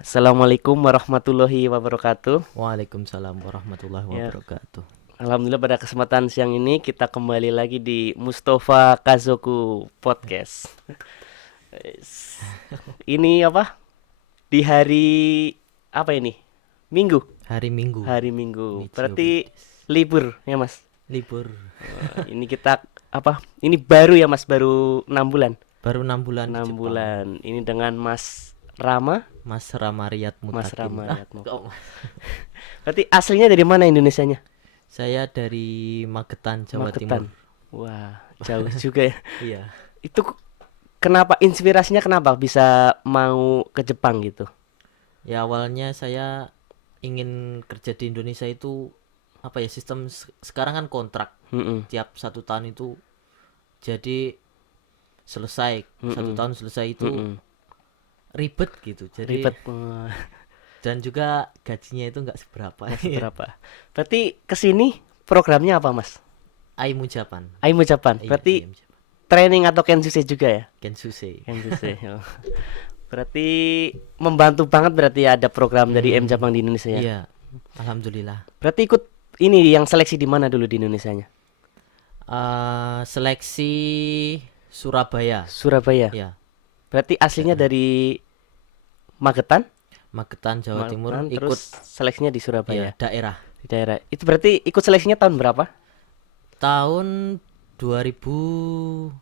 Assalamualaikum warahmatullahi wabarakatuh. Waalaikumsalam warahmatullahi Ya, wabarakatuh. alhamdulillah pada kesempatan siang ini kita kembali lagi di Mustafa Kazoku Podcast. Ini apa? Di hari apa ini? Minggu. Hari Minggu, Hari Minggu. Michio Berarti Buddhis. libur ya, Mas. Libur. Ini kita apa? Ini baru ya, Mas, baru 6 bulan. Baru 6 bulan di 6 Jepang. bulan. Ini dengan Mas Rama, Mas Ramariyat Mas Mutakin. Rama Yatmo. Kok Berarti aslinya dari mana Indonesianya? saya dari Magetan, Jawa Magetan. Timur. Wah, jauh juga ya. Iya. Itu kenapa inspirasinya kenapa bisa mau ke Jepang gitu? Ya awalnya saya ingin kerja di Indonesia itu apa ya sistem sekarang kan kontrak Mm-mm, tiap 1 tahun itu jadi selesai satu mm-mm, tahun selesai itu mm-mm. ribet gitu. Jadi Ribet. dan juga gajinya itu nggak seberapa. Nggak seberapa. Berarti kesini programnya apa, Mas? Aimu Japan. Aimu Japan. Iya, Berarti IM Japan. training atau kenjutsu juga ya? Kensuse. Kenjutsu. Oh. Berarti membantu banget berarti ya ada program dari M Hmm, Jepang di Indonesia ya. iya, alhamdulillah. Berarti ikut ini yang seleksi di mana dulu di Indonesianya? Seleksi Surabaya, Surabaya. ya, Berarti aslinya daerah dari Magetan, Magetan, Jawa Timur. Magetan Ikut, terus seleksinya di ya, Surabaya. daerah Di daerah. Itu berarti ikut seleksinya tahun berapa? tahun 2019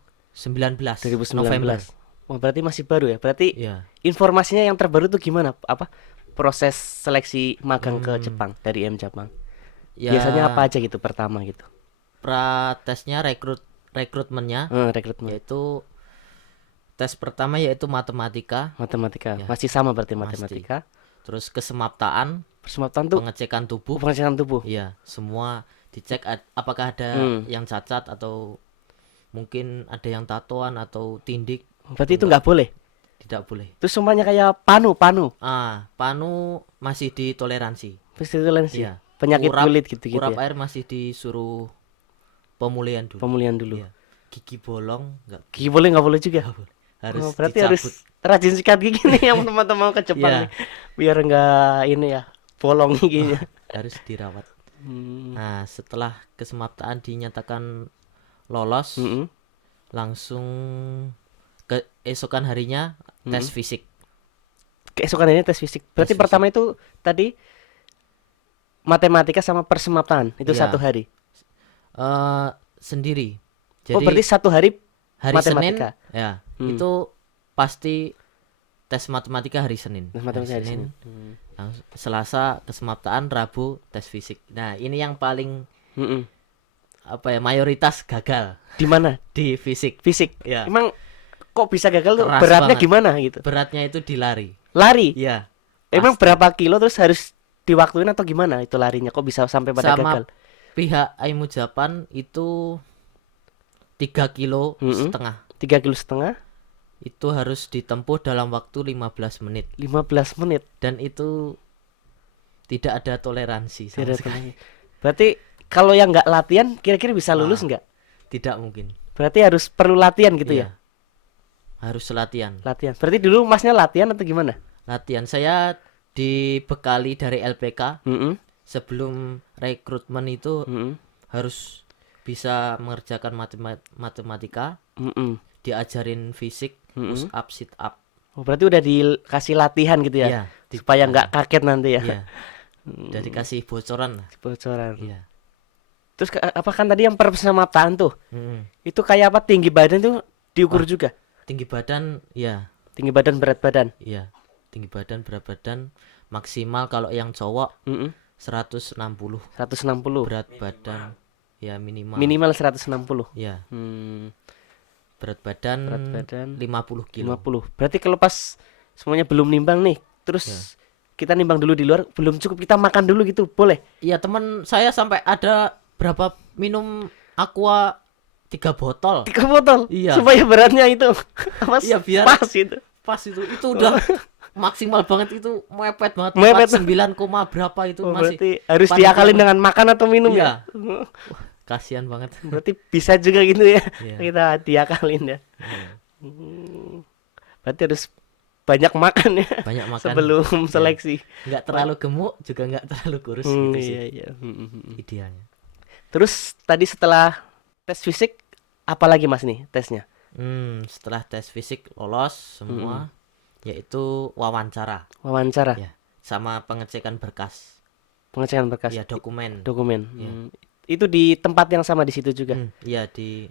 November. 2019. Wah, berarti masih baru ya. Berarti Ya, informasinya yang terbaru tuh gimana? Apa proses seleksi magang ke hmm, Jepang dari M Jepang? Biasanya apa ya, aja gitu pertama gitu? tesnya rekrutmennya Rekrutmen yaitu tes pertama yaitu matematika, matematika. ya, Masih sama berarti pasti. matematika. Terus kesemaptaan, Persemaptan tuh pengecekan tubuh. pengecekan tubuh. Iya, semua dicek apakah ada Hmm. yang cacat atau mungkin ada yang tatoan atau tindik Berarti itu itu nggak boleh. tidak boleh. Terus semuanya kayak panu. Panu masih ditoleransi. Pestilensi. Iya. Penyakit Urap kulit gitu-gitu urap ya. air masih disuruh pemulihan dulu. Pemulihan dulu. Iya. Gigi bolong nggak Gigi boleh nggak boleh juga? nggak boleh. Harus Oh, berarti dicabut. harus rajin sikat gigi nih yang teman-teman mau ke Jepang nih. Iya, Biar nggak ini ya, bolong giginya. harus dirawat. Hmm. Nah, setelah kesemaptaan dinyatakan lolos, Mm-mm. langsung keesokan harinya tes Mm-mm. fisik. Keesokan ini tes fisik. Berarti Tes fisik. pertama itu tadi matematika sama persemapaan itu satu Iya, hari. sendiri. Oh, Jadi berarti satu hari hari Senin matematika. ya Hmm. itu pasti tes matematika hari Senin. Tes Hari matematika hari Senin, Senin. Hmm. Selasa kesemaptaan, Rabu tes fisik. Nah, ini yang paling Mm-mm. apa ya mayoritas gagal Di mana? di fisik. Fisik. Ya, Emang kok bisa gagal tuh? keras Beratnya banget. gimana gitu? Beratnya itu di lari. Lari. Ya, Emang pasti. berapa kilo terus harus diwaktuin atau gimana itu larinya? Kok bisa sampai pada gagal? Sama pihak Aimu Japan itu 3 kilo Mm-mm. setengah. 3,5 kilo. Itu harus ditempuh dalam waktu 15 menit 15 menit. dan itu tidak ada toleransi sama Tidak sekali. kena. Berarti kalau yang nggak latihan kira-kira bisa lulus Wah, nggak? tidak mungkin. Berarti harus perlu latihan gitu ya? Iya, harus latihan. Latihan. Berarti dulu masnya latihan atau gimana? Latihan saya dibekali dari LPK Mm-mm. sebelum rekrutmen itu Mm-mm. harus bisa mengerjakan matematika, Mm-mm. diajarin fisik, push Mm-mm. up, sit up. Oh, berarti udah dikasih latihan gitu ya? Iya, Supaya nggak kaget nanti ya? Iya, udah dikasih bocoran lah. Bocoran. Iya. Terus apa kan tadi yang persemapaan tuh? Mm-mm. Itu kayak apa tinggi badan tuh diukur Wah, juga? tinggi badan, ya, Tinggi badan berat badan. iya. Tinggi badan, berat badan maksimal kalau yang cowok Mm-mm. 160, 160. berat badan ya minimal. Minimal 160. Ya, Hmm, berat badan berat badan 50 kilo. 50. Berarti kalau pas semuanya belum nimbang nih, Ya. terus kita nimbang dulu di luar, belum cukup kita makan dulu gitu, boleh? Iya, teman saya sampai ada berapa minum aqua 3 botol. 3 botol. Iya. Supaya beratnya itu apa Iya, biar pas itu. pas itu udah maksimal banget, itu mepet banget. Mepet. 49, berapa itu Oh, masih berarti harus panitia diakalin dengan makan atau minum Iya, ya? kasihan banget. Berarti bisa juga gitu ya. Iya. Kita diakalin ya. Iya. Hmm, Berarti harus banyak makan ya banyak makan. sebelum Ya, seleksi. nggak terlalu gemuk juga nggak terlalu kurus gitu sih Iya iya. idealnya. Terus tadi setelah tes fisik apa lagi Mas nih tesnya? Setelah tes fisik lolos Mm-mm. semua, yaitu wawancara Wawancara, ya, sama pengecekan berkas, pengecekan berkas, ya dokumen. dokumen. Ya. Itu di tempat yang sama di situ juga Ya di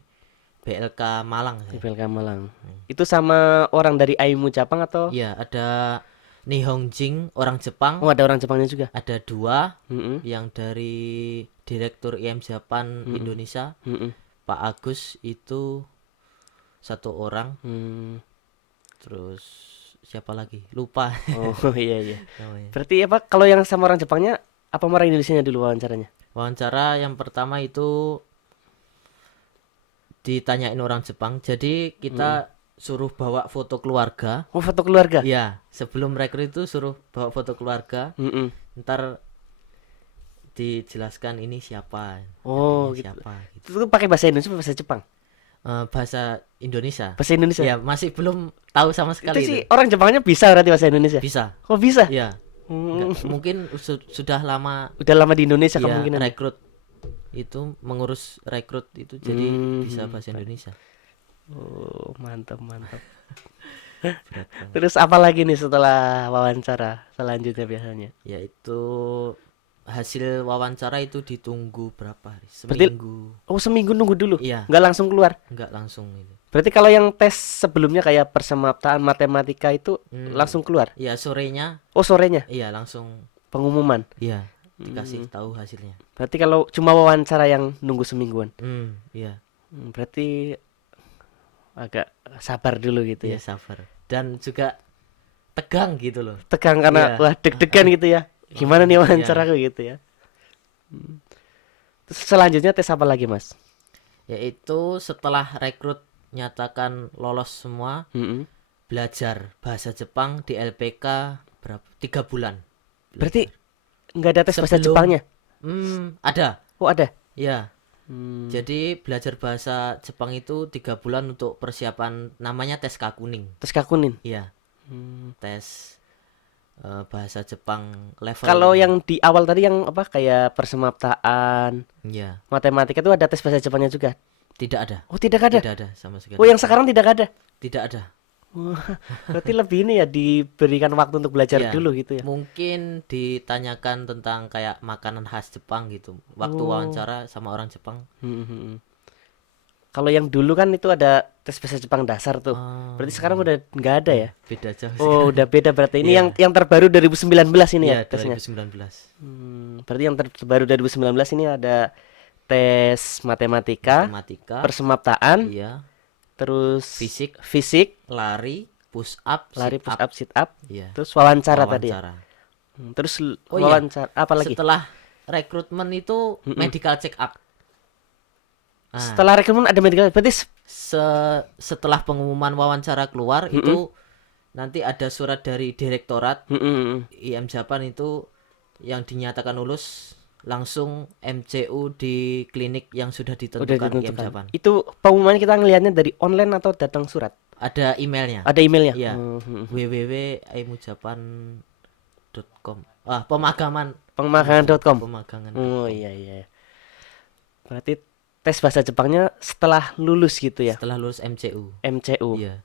BLK Malang di saya. PLK Malang. Itu sama orang dari Aimu Jepang atau? Ya ada Nihongjin orang Jepang, Oh ada orang Jepangnya juga. ada 2 Mm-mm. yang dari Direktur IM Japan Indonesia, Mm-mm. Pak Agus itu 1 orang, Hmm. terus siapa lagi lupa Oh iya iya. namanya. Berarti apa kalau yang sama orang Jepangnya apa orang Indonesianya dulu wawancaranya? Wawancara yang pertama itu ditanyain orang Jepang, jadi kita suruh bawa foto keluarga. Oh foto keluarga. Ya, sebelum rekrut itu suruh bawa foto keluarga, Mm-mm. ntar dijelaskan ini siapa, Oh adiknya gitu. siapa gitu. Itu pakai bahasa Indonesia apa bahasa Jepang? Bahasa Indonesia. Bahasa Indonesia. Ya, masih belum tahu sama Itu sekali sih itu. orang Jepangnya bisa berarti bahasa Indonesia. Bisa. Oh bisa. Ya, Hmm. mungkin sudah lama Udah lama di Indonesia ya kemungkinan. rekrut itu, mengurus rekrut itu, jadi bisa bahasa Indonesia. Oh mantap mantap. Berat banget. Terus apa lagi nih setelah wawancara selanjutnya biasanya? Yaitu hasil wawancara itu ditunggu berapa hari? Berarti- Seminggu. Oh seminggu nunggu dulu. Iya, Nggak langsung keluar. nggak langsung itu. Berarti kalau yang tes sebelumnya kayak persemaptaan matematika itu langsung keluar. Iya, sorenya Oh sorenya iya langsung, pengumuman. iya dikasih tahu hasilnya. Berarti kalau cuma wawancara yang nunggu semingguan. Iya, Berarti agak sabar dulu gitu iya ya. sabar. Dan juga tegang gitu loh. Tegang karena Iya. wah deg-degan gitu ya. Gimana nih Iya. wawancaraku gitu ya. Terus selanjutnya tes apa lagi mas? Yaitu setelah rekrut nyatakan lolos semua, Mm-mm. belajar bahasa Jepang di LPK berapa? 3 bulan. Berarti nggak ada tes bahasa Sebelum- Jepangnya? Ada. Oh ada. Ya, Hmm. jadi belajar bahasa Jepang itu 3 bulan untuk persiapan, namanya tes Kakunin. Tes kakunin. Iya, Hmm. tes bahasa Jepang level. Kalau yang di awal tadi yang apa kayak persemaptaan, ya matematika itu ada tes bahasa Jepangnya juga? tidak ada, Oh tidak ada. tidak ada sama sekali. Oh yang sekarang tidak ada. Tidak ada. Berarti lebih ini ya diberikan waktu untuk belajar Iya. dulu gitu ya. Mungkin ditanyakan tentang kayak makanan khas Jepang gitu, waktu Oh. wawancara sama orang Jepang. Hmm. Kalau yang dulu kan itu ada tes bahasa Jepang dasar tuh. Oh, Berarti sekarang udah nggak ada ya? beda jauh. Oh, udah beda berarti. Ini Iya. yang terbaru 2019 ini Iya, ya tesnya. 2019. Berarti yang terbaru 2019 ini ada tes matematika, Matematika, persemaptaan, iya, terus fisik, lari, push up, lari, sit push up, up, sit up, iya. terus wawancara tadi ya. Wawancara. Terus Oh iya, wawancara apa lagi? Setelah rekrutmen itu medical check up. Nah, Setelah rekrutmen ada medical, berarti setelah pengumuman wawancara keluar itu nanti ada surat dari direktorat IM Japan itu yang dinyatakan lulus, langsung MCU di klinik yang sudah udah ditentukan IM ditentukan. Japan. Itu pengumuman kita ngelihatnya dari online atau datang surat? Ada emailnya. Ada emailnya? Iya. www.aimujapan.com. Pemagaman. Pemagangan.com. Pemagangan. Oh iya iya. Berarti tes bahasa Jepangnya setelah lulus gitu ya? Setelah lulus MCU. MCU. Iya.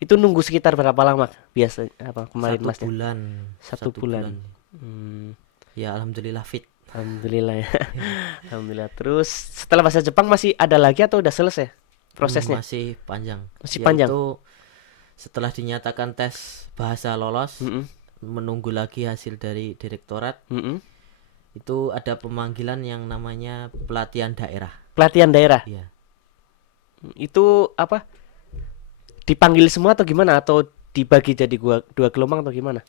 Itu nunggu sekitar berapa lama biasa apa kemarin 1 masnya? bulan. 1 bulan. Hmm, Ya alhamdulillah fit. Alhamdulillah ya. Alhamdulillah. Terus setelah bahasa Jepang masih ada lagi atau udah selesai prosesnya? Masih panjang. Masih panjang. Yaitu setelah dinyatakan tes bahasa lolos, Mm-mm. menunggu lagi hasil dari direktorat, Mm-mm. itu ada pemanggilan yang namanya pelatihan daerah. Pelatihan daerah. Iya. Itu apa? Dipanggil semua atau gimana? Atau dibagi jadi dua gelombang atau gimana?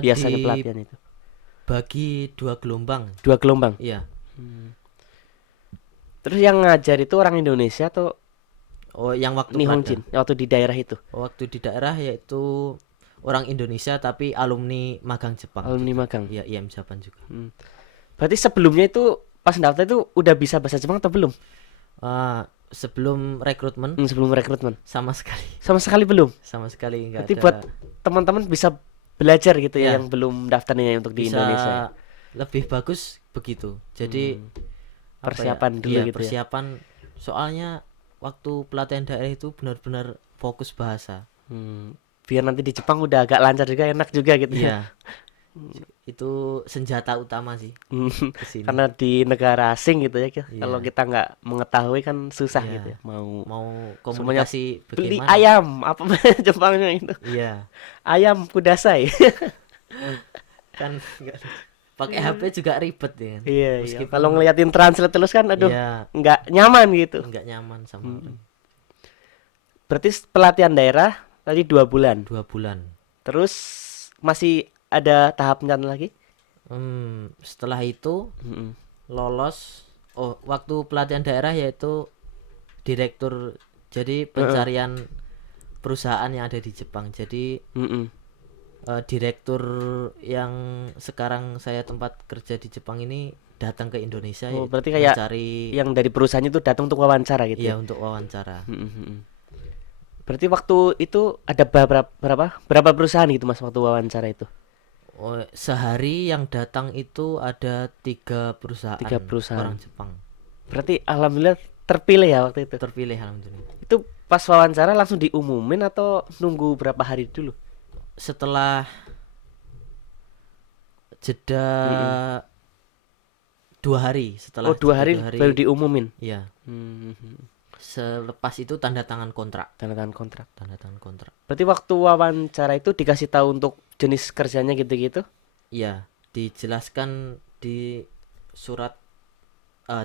Biasanya pelatihan itu. Bagi 2 gelombang. 2 gelombang. Iya. Terus yang ngajar itu orang Indonesia atau Oh, yang waktu Nihonjin waktu di daerah itu? Waktu di daerah yaitu orang Indonesia tapi alumni magang Jepang. Alumni magang. Iya, IM Japan juga. Berarti sebelumnya itu pas daftar itu udah bisa bahasa Jepang atau belum? sebelum rekrutmen Sebelum rekrutmen. sama sekali Sama sekali belum. sama sekali nggak Berarti ada. buat teman-teman bisa belajar gitu ya, Ya, yang belum daftar nih untuk di bisa Indonesia ya. lebih bagus begitu. Jadi apa ya? Persiapan dulu Iya, gitu ya. persiapan. Soalnya waktu pelatihan daerah itu benar-benar fokus bahasa. Biar nanti di Jepang udah agak lancar juga, enak juga gitu ya. Iya, itu senjata utama sih ke sini. Karena di negara asing gitu ya, Iya. kalau kita nggak mengetahui kan susah Iya. gitu ya. Mau Mau semuanya komunikasi beli bagaimana? ayam apa Jepangnya itu. Iya, Ayam kudasai. kan nggak pakai HP juga ribet ya kan. Iya, iya. Meskipun Kalau ngeliatin translate terus kan aduh, iya, nggak nyaman gitu. nggak nyaman sama orang. Berarti pelatihan daerah tadi 2 bulan. 2 bulan. Terus masih ada tahap lanjut lagi? Setelah itu Mm-mm. lolos. Oh, waktu pelatihan daerah yaitu direktur, jadi pencarian perusahaan yang ada di Jepang. Jadi Mm-mm. direktur yang sekarang saya tempat kerja di Jepang ini datang ke Indonesia Oh, yaitu berarti kayak mencari, yang dari perusahaan itu datang untuk wawancara gitu iya, ya. untuk wawancara. Berarti waktu itu ada berapa perusahaan gitu Mas waktu wawancara itu? Oh, sehari yang datang itu ada 3 perusahaan, 3 perusahaan. orang Jepang. Berarti alhamdulillah terpilih ya waktu itu. Terpilih alhamdulillah. Itu pas wawancara langsung diumumin atau nunggu berapa hari dulu? Setelah jeda 2 hari, setelah Oh, 2 hari jeda 2 hari, baru diumumin. ya. Hmm. Selepas itu tanda tangan kontrak. Tanda tangan kontrak. Tanda tangan kontrak. Berarti waktu wawancara itu dikasih tahu untuk jenis kerjanya gitu-gitu? Iya, dijelaskan di surat,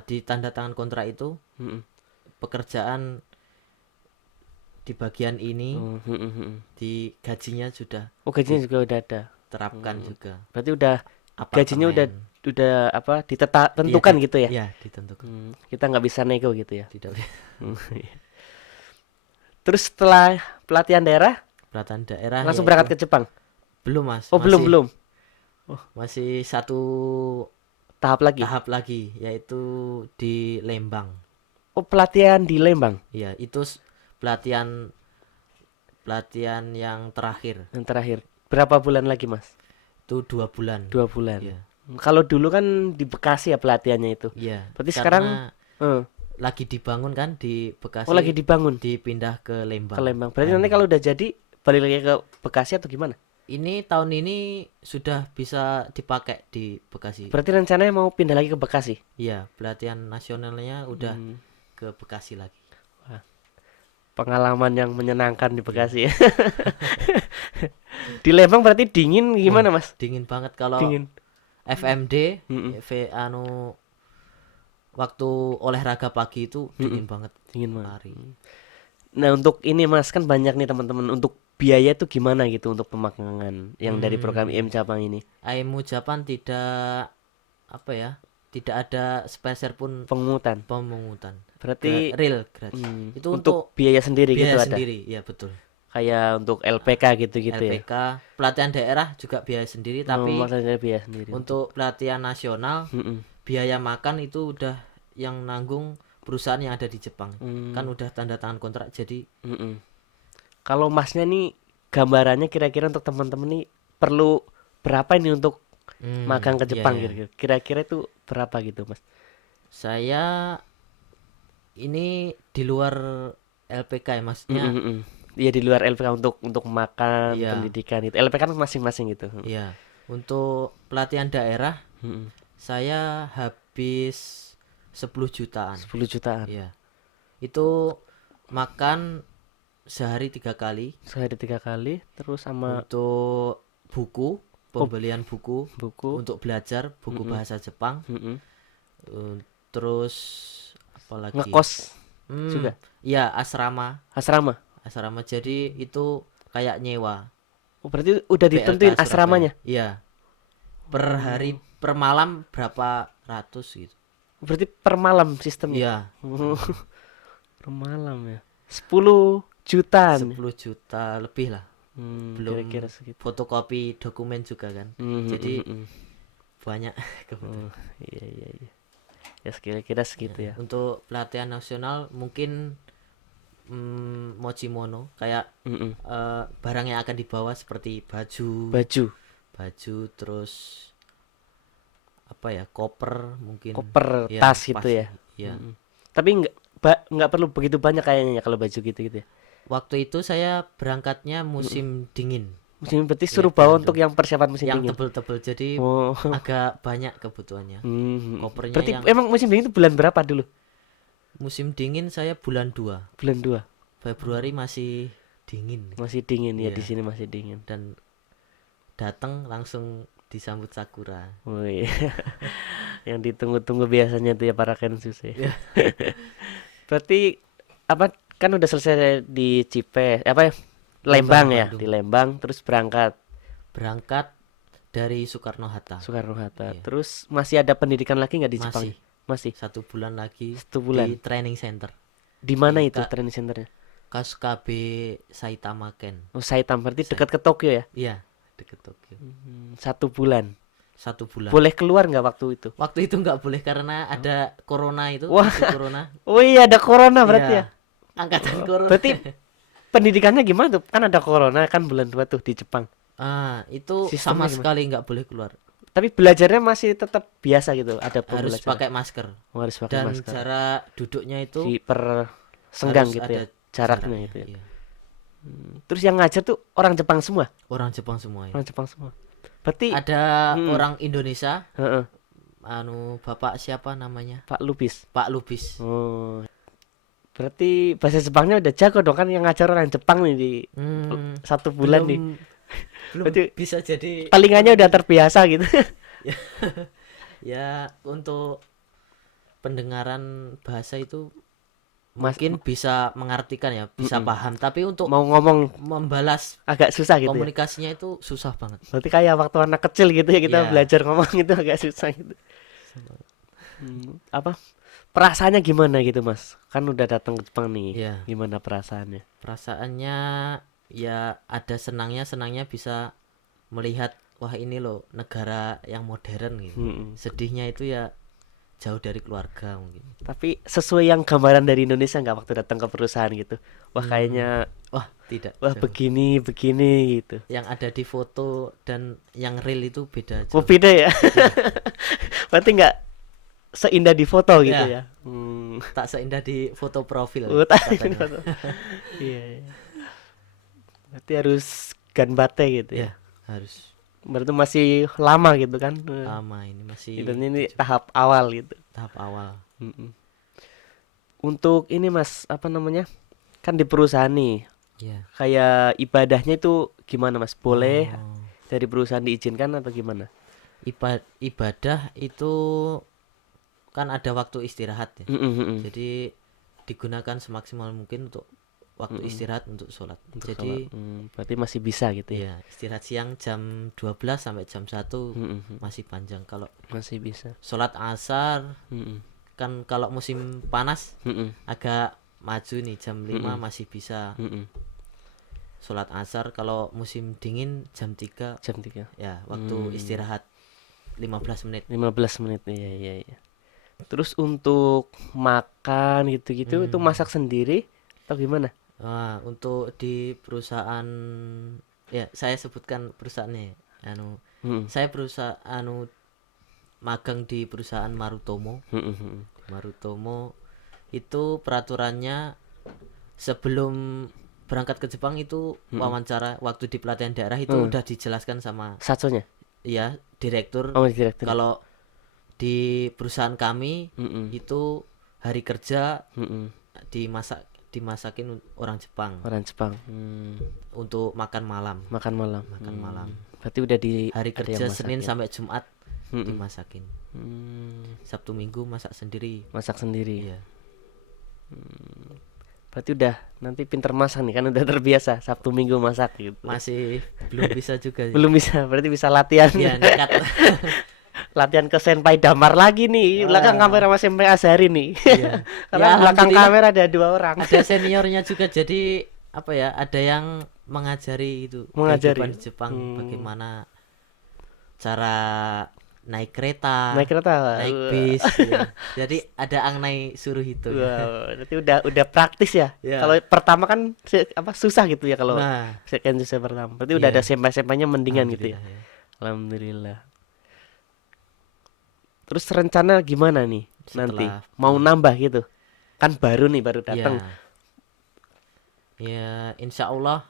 di tanda tangan kontrak itu pekerjaan di bagian ini, di gajinya sudah Oh, gajinya juga udah ada. terapkan juga. Berarti udah Apartemen. gajinya udah apa ditentukan Iya, gitu ya? Iya, ditentukan. Kita nggak bisa nego gitu ya. Tidak. Terus setelah pelatihan daerah Pelatihan daerah langsung yaitu- berangkat ke Jepang? belum, Mas. Oh, belum. Masih satu Tahap lagi. tahap lagi, yaitu di Lembang. Oh, pelatihan di Lembang Iya, itu pelatihan yang terakhir. yang terakhir. Berapa bulan lagi, Mas? Itu 2 bulan. 2 bulan. Iya. Kalau dulu kan di Bekasi ya pelatihannya itu. Iya. Berarti Karena sekarang lagi dibangun kan di Bekasi. oh, lagi dibangun dipindah ke Lembang. ke Lembang. Berarti nanti kalau udah jadi balik lagi ke Bekasi atau gimana? Ini tahun ini sudah bisa dipakai di Bekasi. Berarti rencananya mau pindah lagi ke Bekasi. Iya, pelatihan nasionalnya udah ke Bekasi lagi. Pengalaman yang menyenangkan di Bekasi ya. Di Lembang berarti dingin gimana, Mas? Dingin banget kalau Dingin. FMD, waktu olahraga pagi itu dingin banget. Dingin banget. Lari. Nah, untuk ini Mas, kan banyak nih teman-teman, untuk biaya itu gimana gitu untuk pemagangan yang dari program IM Jepang ini? IMU Japan tidak apa ya? Tidak ada sepeser pun Pemungutan. Berarti real gratis. Itu untuk biaya sendiri gitu biaya ada. sendiri, ya betul. Kayak untuk LPK gitu-gitu ya. LPK, pelatihan daerah juga biaya sendiri, tapi maksudnya biaya sendiri. untuk pelatihan nasional, biaya makan itu udah yang nanggung perusahaan yang ada di Jepang. Kan udah tanda tangan kontrak, jadi kalau Masnya nih gambarannya kira-kira untuk teman-teman nih perlu berapa ini untuk magang ke Jepang gitu. Kira-kira itu berapa gitu, Mas? Saya ini di luar LPK ya, maksudnya. Iya, di luar LPK untuk makan, Iya. pendidikan itu. LPK kan masing-masing gitu. Iya. Untuk pelatihan daerah saya habis 10 jutaan. 10 jutaan. Iya. Itu makan sehari 3 kali. Sehari 3 kali, terus sama Untuk buku, pembelian buku untuk belajar buku bahasa Jepang. Terus apa lagi? ngekos juga. Iya, asrama. Asrama. Jadi itu kayak nyewa. Oh, berarti udah ditentuin BLK asramanya. Surabaya. Iya. Per hari, per malam berapa ratus gitu. Berarti per malam sistemnya. Iya. Per malam ya. 10 jutaan. 10 juta lebih lah. Belum Kira-kira segitu. fotokopi dokumen juga kan. Jadi banyak kebutuhan. Iya. Ya kira-kira segitu ya. Untuk pelatihan nasional mungkin Mochimono kayak Mm-mm. barang yang akan dibawa seperti Baju, terus apa ya, koper mungkin, koper, ya tas gitu pasti ya. ya. Mm-mm. Tapi nggak perlu begitu banyak kayaknya ya kalau baju gitu-gitu ya. Waktu itu saya berangkatnya musim dingin, Musim berarti ya suruh bawa Bandung, untuk yang persiapan musim yang dingin. tebel-tebel jadi Oh. agak banyak kebutuhannya. Kopernya Berarti yang emang musim dingin itu bulan berapa dulu? musim dingin saya bulan 2 Bulan 2. Februari masih dingin, Masih dingin ya, di iya, sini masih dingin. dan datang langsung disambut sakura. Oh iya. Yang ditunggu-tunggu biasanya tuh ya para Kensus ya. Ya, Berarti apa kan udah selesai di Cipe apa ya? Lembang, Lembang ya, Bandung. di Lembang terus Berangkat dari Soekarno Hatta. Soekarno-Hatta. Iya. Terus masih ada pendidikan lagi nggak di Jepang? Masih Masih. 1 bulan lagi 1 bulan. di training center Di mana di itu training centernya? KSKB Saitama Ken. Oh, Saitama berarti Sai- dekat ke Tokyo ya? Iya, deket Tokyo. 1 bulan. 1 bulan. Boleh keluar nggak waktu itu? Waktu itu nggak boleh karena ada corona itu, Wah. isu corona. Oh iya ada corona berarti Iya, ya. angkatan corona. Berarti pendidikannya gimana tuh? Kan ada corona kan bulan 2 tuh di Jepang. Itu Sistemnya sama gimana? sekali nggak boleh keluar. Tapi belajarnya masih tetap biasa gitu. Ada Harus pembelajaran. pakai masker Oh, harus pakai dan masker. jarak duduknya itu Di per senggang harus gitu ada ya. Jaraknya gitu ya. Iya. Terus yang ngajar tuh orang Jepang semua. Orang Jepang semua ya. Orang Jepang semua. Berarti Ada Hmm. orang Indonesia, heeh, Bapak siapa namanya? Pak Lubis. Pak Lubis. Oh. Berarti bahasa Jepangnya udah jago dong kan yang ngajar orang Jepang nih di Hmm, 1 bulan nih. belum Berarti bisa jadi telingannya udah terbiasa gitu. ya. Untuk pendengaran bahasa itu Mas mungkin bisa mengartikan ya, bisa paham, tapi untuk mau ngomong membalas agak susah gitu ya. komunikasinya itu susah banget. Berarti kayak waktu anak kecil gitu ya kita Iya. belajar ngomong itu agak susah gitu. Apa perasaannya gimana gitu Mas? Kan udah datang ke Jepang nih. Iya. Gimana perasaannya? Perasaannya ya ada senangnya bisa melihat wah ini loh negara yang modern gitu. Sedihnya itu ya jauh dari keluarga mungkin. Tapi sesuai yang gambaran dari Indonesia nggak waktu datang ke perusahaan gitu? Wah kayaknya Wah, tidak. wah Jauh. begini gitu. Yang ada di foto dan yang real itu beda Oh jauh. beda ya? Berarti nggak seindah di foto gitu Ya. ya? Hmm. Tak seindah di foto profil Oh, tak katanya. di foto. Iya, iya. Berarti harus ganbate gitu ya? Ya, harus Berarti masih lama gitu kan? lama ini masih Ini tahap awal gitu. tahap awal. Mm-mm. Untuk ini Mas, apa namanya? Kan di perusahaan nih, Ya. kayak ibadahnya itu gimana Mas? Boleh Oh, dari perusahaan diizinkan atau gimana? ibadah itu kan ada waktu istirahat ya. Mm-mm, mm-mm. Jadi digunakan semaksimal mungkin untuk waktu istirahat untuk sholat. Untuk Jadi sholat. Berarti masih bisa gitu ya? ya istirahat siang jam 12 sampai jam 1 Mm-mm, masih panjang. Kalau masih bisa. sholat asar Mm-mm, kan kalau musim panas mm-mm, agak maju nih jam 5 masih bisa mm-mm. sholat asar. Kalau musim dingin jam 3 Jam 3. ya waktu istirahat 15 menit. 15 menit. Iya, iya, iya. Terus untuk makan gitu-gitu itu masak sendiri atau gimana? Nah, untuk di perusahaan ya saya sebutkan perusahaannya. Mm-mm, Saya perusahaan magang di perusahaan Marutomo. mm-mm, mm-mm. Marutomo itu peraturannya sebelum berangkat ke Jepang itu wawancara waktu di pelatihan daerah itu udah dijelaskan sama Satsonya? ya direktur. Oh, direktur. Kalau di perusahaan kami Mm-mm, itu hari kerja mm-mm. dimasakin orang Jepang Orang Jepang. untuk makan malam. Makan malam. Makan malam. Berarti udah di Hari ada kerja yang Senin masakin. sampai Jumat dimasakin. Sabtu Minggu masak sendiri. Masak sendiri. Iya. Berarti udah nanti pinter masak nih kan udah terbiasa Sabtu Minggu masak gitu. Masih belum bisa juga. Belum bisa, berarti bisa latihan. Iya, nekat. Latihan ke Senpai Damar lagi nih. Belakang kamera sama Senpai Azari nih. Iya. Karena Ya, belakang alhamdulillah kamera ada 2 orang. ada seniornya juga, jadi apa ya, ada yang mengajari itu Mengajari. kehidupan di Jepang, bagaimana cara naik kereta, Naik kereta. naik bis. Ya. Jadi ada Angnai suruh itu. Wow, berarti udah praktis ya. Ya. Kalau pertama kan susah gitu ya kalau Nah, second susah pertama. Berarti udah Iya. ada sempanya mendingan gitu ya. alhamdulillah ya. Alhamdulillah. Terus rencana gimana nih nanti? Setelah Mau nambah gitu? Kan baru datang. Ya. Ya, insya Allah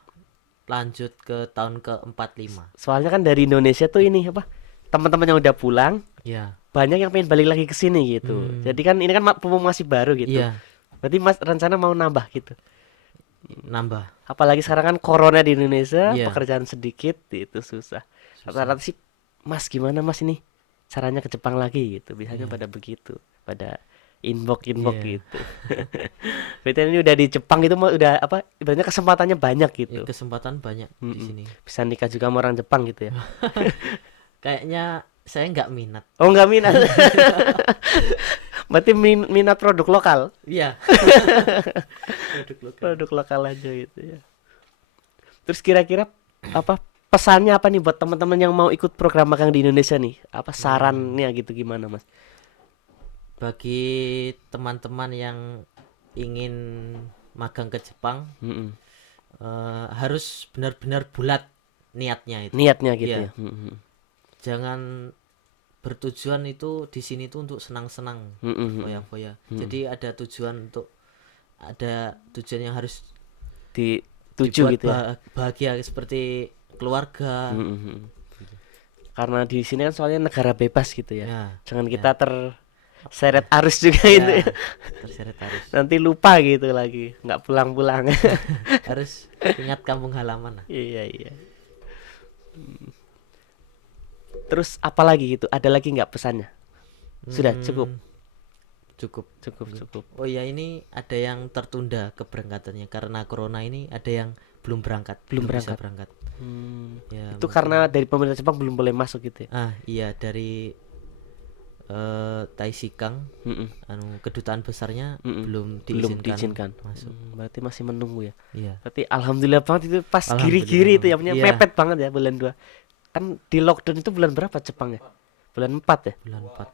lanjut ke tahun ke-45. Soalnya kan dari Indonesia tuh ini apa? Teman-teman yang udah pulang Ya. banyak yang pengen balik lagi ke sini gitu. Jadi kan ini kan masih baru gitu. Iya, Berarti Mas rencana mau nambah gitu. nambah. Apalagi sekarang kan corona di Indonesia, Iya. pekerjaan sedikit itu susah. Rata-rata sih, Mas gimana Mas ini caranya ke Jepang lagi gitu. Biasanya pada begitu, pada inbox Iya. gitu. Berarti ini udah di Jepang itu udah apa? Ibaratnya kesempatannya banyak Ya, gitu. kesempatan banyak di sini. Bisa nikah juga sama orang Jepang gitu ya. Kayaknya saya nggak minat. Oh nggak minat. Berarti minat produk lokal. Iya. Produk lokal. Produk lokal aja gitu ya. Terus kira-kira apa pesannya apa nih buat teman-teman yang mau ikut program magang di Indonesia nih? Apa sarannya gitu gimana, Mas? Bagi teman-teman yang ingin magang ke Jepang, Mm-mm. harus benar-benar bulat niatnya itu. Niatnya gitu Iya. ya. Mm-mm. Jangan bertujuan itu di sini tuh untuk senang-senang, Mm-mm. foya-foya. Jadi ada tujuan yang harus Dituju dibuat gitu ya. bahagia seperti keluarga. Mm-mm. Karena di sini kan soalnya negara bebas gitu ya. Ya, Jangan kita terseret arus juga itu ya, ya. terseret harus Nanti lupa gitu lagi, nggak pulang-pulang. harus ingat kampung halaman lah. Iya, iya. Terus apa lagi gitu? Ada lagi nggak pesannya? Sudah cukup. Cukup. Cukup. Oh ya, ini ada yang tertunda keberangkatannya karena corona ini, ada yang belum berangkat, Belum bisa berangkat. berangkat. Ya, Itu karena dari pemerintah Jepang belum boleh masuk gitu ya. iya dari Taisikang, Mm-mm. kedutaan besarnya Mm-mm. belum Belum diizinkan diizinkan. masuk. Berarti masih menunggu ya. Iya. Berarti alhamdulillah banget itu pas Alhamdulillah giri-giri itu ya, punya banget. Iya. mepet banget ya bulan 2. Kan di lockdown itu bulan berapa Jepang ya? Bulan 4 ya. Bulan 4.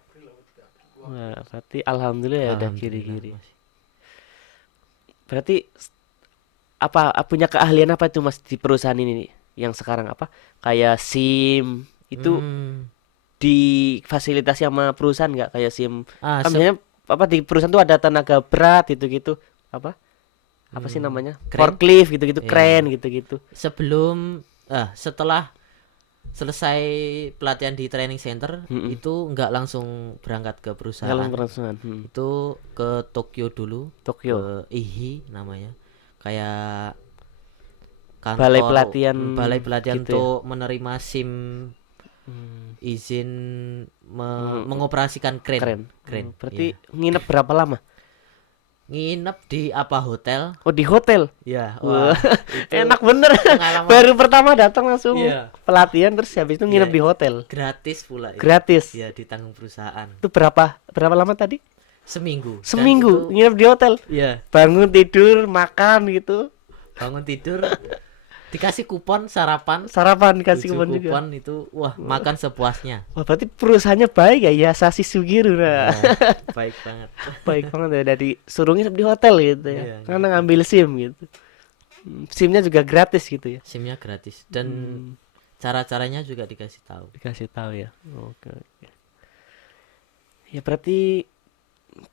Wah, berarti alhamdulillah ya udah Alhamdulillah giri-giri. masih. Berarti apa punya keahlian apa itu Mas di perusahaan ini nih, yang sekarang apa? Kayak SIM itu difasilitasi sama perusahaan nggak kayak SIM? Ah, Kan biasanya apa di perusahaan tuh ada tenaga berat gitu-gitu. Apa sih namanya? Crane? Forklift gitu-gitu, Iya. crane gitu-gitu. setelah selesai pelatihan di training center, itu nggak langsung berangkat ke perusahaan. Dalam perusahaan. Itu ke Tokyo dulu, Tokyo. ke IHI namanya, kayak Balai pelatihan balai pelatihan gitu ya? untuk menerima SIM, izin mengoperasikan Keren. crane. Berarti Iya. nginep berapa lama? Nginep di apa hotel? Oh, di hotel. Ya, Wah, wah, itu enak bener. pengalaman Baru pertama datang langsung Iya. pelatihan terus habis itu nginep Iya. di hotel. gratis pula. Gratis. Ya, ditanggung perusahaan. Itu berapa lama tadi? Seminggu. Dan Seminggu itu- nginep di hotel. ya, Bangun tidur, makan gitu. bangun tidur, dikasih kupon sarapan, Sarapan kasih 7 kupon juga. kupon itu, wah, makan sepuasnya. Wah, berarti perusahaannya baik ya, Yasashi Sugiru. Nah. Ya, baik banget. Baik banget ya, dari suruh nginep di hotel gitu ya. Iya, Karena ngambil SIM gitu. SIM-nya juga gratis gitu ya. SIM-nya gratis dan cara-caranya juga dikasih tahu. Dikasih tahu ya. Oke. Ya berarti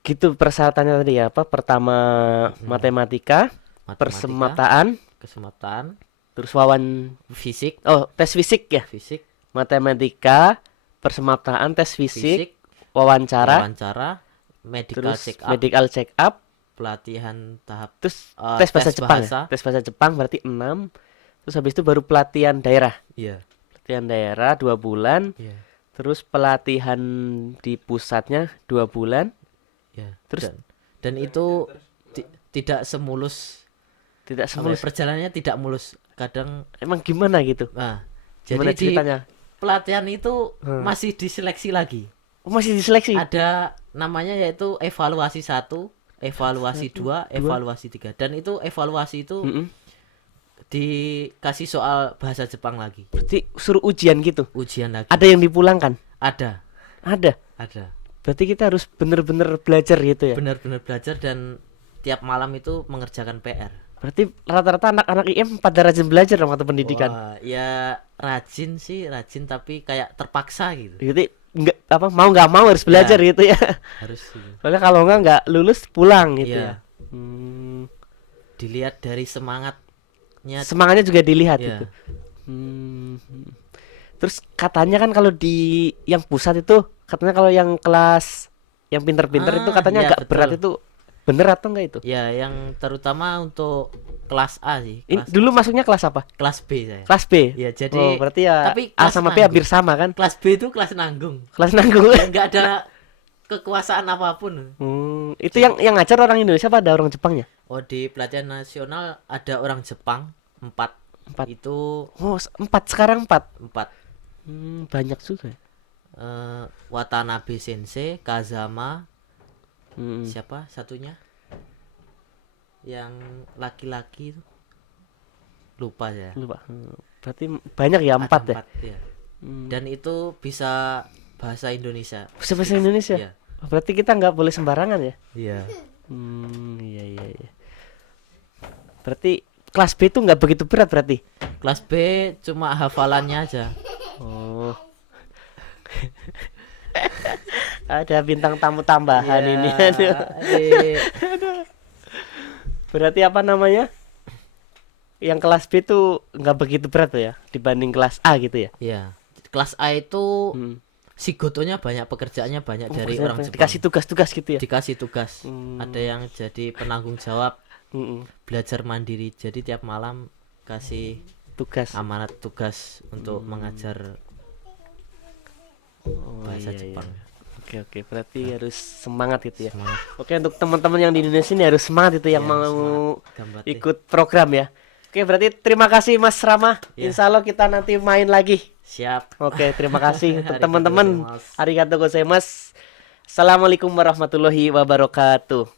gitu persyaratannya tadi ya, apa? Pertama matematika, persemataan, kesempatan, terus fisik, tes fisik ya. Matematika, persemataan, tes fisik, wawancara, medical terus check up, medical check up, pelatihan tahap, terus eh, tes bahasa tes Jepang bahasa. ya. Tes bahasa Jepang berarti 6. Terus habis itu baru pelatihan daerah. iya, Pelatihan daerah 2 bulan. iya, Terus pelatihan di pusatnya 2 bulan. iya. Terus- dan itu tidak semulus. Tidak semua. Perjalanannya tidak mulus. Kadang Emang gimana gitu? Nah, Gimana jadi di ceritanya? pelatihan itu masih diseleksi lagi. Oh, masih diseleksi. Ada namanya yaitu evaluasi 1, evaluasi 2, evaluasi 3. Dan itu evaluasi itu Mm-mm. dikasih soal bahasa Jepang lagi. Berarti suruh ujian gitu. Ujian lagi. Ada yang dipulangkan. Ada. Ada. Ada. Berarti kita harus bener-bener belajar gitu ya. Benar-benar belajar dan tiap malam itu mengerjakan PR. Berarti rata-rata anak-anak IM pada rajin belajar dong atau pendidikan. Wah, ya rajin sih, rajin tapi kayak terpaksa gitu. Jadi nggak apa mau nggak mau harus belajar Ya. gitu ya. Harus gitu. Soalnya kalau nggak lulus pulang gitu Iya. ya. Hmm, Dilihat dari semangatnya. semangatnya juga dilihat Ya. gitu. Hmm. Terus katanya kan kalau di yang pusat itu katanya kalau yang kelas yang pinter-pinter itu katanya ya, agak betul. berat itu. Bener atau enggak itu? Ya, yang terutama untuk kelas A sih. Ini dulu masuknya kelas apa? Kelas B saya. Kelas B. Ya, jadi Oh, berarti ya tapi A kelas sama B nanggung. hampir sama kan? Kelas B itu kelas nanggung. Kelas nanggung. Ya, nggak ada kekuasaan apapun. Itu yang ngajar orang Indonesia apa ada orang Jepangnya? Oh, di pelatihan nasional ada orang Jepang 4. 4. Itu Oh, 4 sekarang 4. 4. Banyak juga. Watanabe Sensei, Kazama, Hmm. siapa satunya? Yang laki-laki itu. Lupa ya. Lupa. Berarti banyak ya 4 ya. 4 ya. Dan itu bisa bahasa Indonesia. Bisa bahasa Indonesia. Iya. Berarti kita nggak boleh sembarangan ya. Iya. Iya. Berarti kelas B itu nggak begitu berat berarti. Kelas B cuma hafalannya aja. Oh. Ada bintang tamu tambahan Iya, ini. Berarti apa namanya? Yang kelas B itu nggak begitu berat tuh ya dibanding kelas A gitu ya. Iya. Kelas A itu si gotonya banyak, pekerjaannya banyak dari orang Jepang. Dikasih tugas-tugas gitu ya. Dikasih tugas. Ada yang jadi penanggung jawab, belajar mandiri. Jadi tiap malam kasih Tugas. amanat tugas untuk mengajar bahasa Jepang. Oke, berarti harus semangat gitu ya. Semangat. Oke, untuk teman-teman yang di Indonesia ini harus semangat itu yang Ya, mau semangat. Gambar deh. ikut program ya. Oke, berarti terima kasih Mas Rama. Ya. Insya Allah kita nanti main lagi. Siap. Oke, terima kasih untuk Arigatou teman-teman. gozaimasu. Arigatou gozaimasu. Assalamualaikum warahmatullahi wabarakatuh.